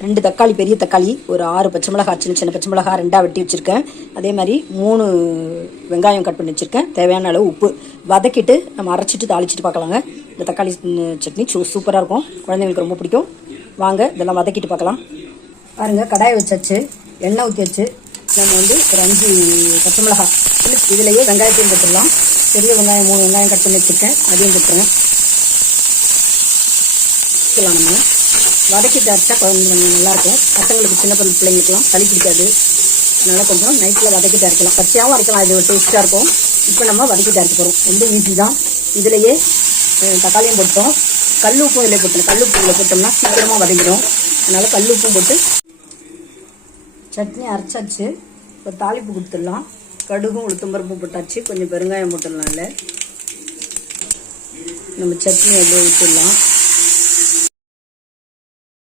2 தக்காளி, பெரிய தக்காளி, ஒரு 6 பச்சை மிளகாய், சின்ன சின்ன பச்சை மிளகாய் 2ஆக வெட்டி வச்சுருக்கேன். அதே மாதிரி 3 வெங்காயம் கட் பண்ணி வச்சுருக்கேன். தேவையான அளவு உப்பு. வதக்கிட்டு நம்ம அரைச்சிட்டு தாளிச்சிட்டு பார்க்கலாங்க. இந்த தக்காளி சட்னி சூப்பராக இருக்கும், குழந்தைங்களுக்கு ரொம்ப பிடிக்கும். வாங்க இதெல்லாம் வதக்கிட்டு பார்க்கலாம். பாருங்கள், கடாயை வச்சாச்சு, எண்ணெய் ஊற்றி வச்சு நம்ம ஒரு 5 பச்சை மிளகாய் இதிலேயே வெங்காயத்தையும் போட்டுடலாம். பெரிய வெங்காயம் 3 வெங்காயம் கட் பண்ணி வச்சுருக்கேன், அதையும் போட்டுருங்க. நம்ம வதக்கிட்டு அரைச்சா கொஞ்சம் நல்லாயிருக்கும். பசங்களுக்கு, சின்ன பிள்ளைங்களுக்குலாம் சளி பிடிக்காது. அதனால் கொஞ்சம் நைட்டில் வதக்கிட்டு அரைக்கலாம். பச்சையாகவும் அரைக்கலாம், இது ஒரு டேஸ்ட்டாக இருக்கும். இப்போ நம்ம வதக்கிட்டு அரைக்க போகிறோம். ரொம்ப ஈஸி தான். இதிலேயே தக்காளியும் போட்டோம், கல் உப்பும் இதில் போட்டோம். கல் உப்பு இதில் போட்டோம்னா சீக்கிரமாக வதக்கிடும். அதனால் கல் உப்பும் போட்டு சட்னி அரைச்சாச்சு. இப்போ தாளிப்பு கொடுத்துடலாம். கடுகும் உளுத்தம்பருப்பும் போட்டாச்சு, கொஞ்சம் பெருங்காயம் போட்டுடலாம். இல்லை நம்ம சட்னி அப்படியே ஊற்றிடலாம்.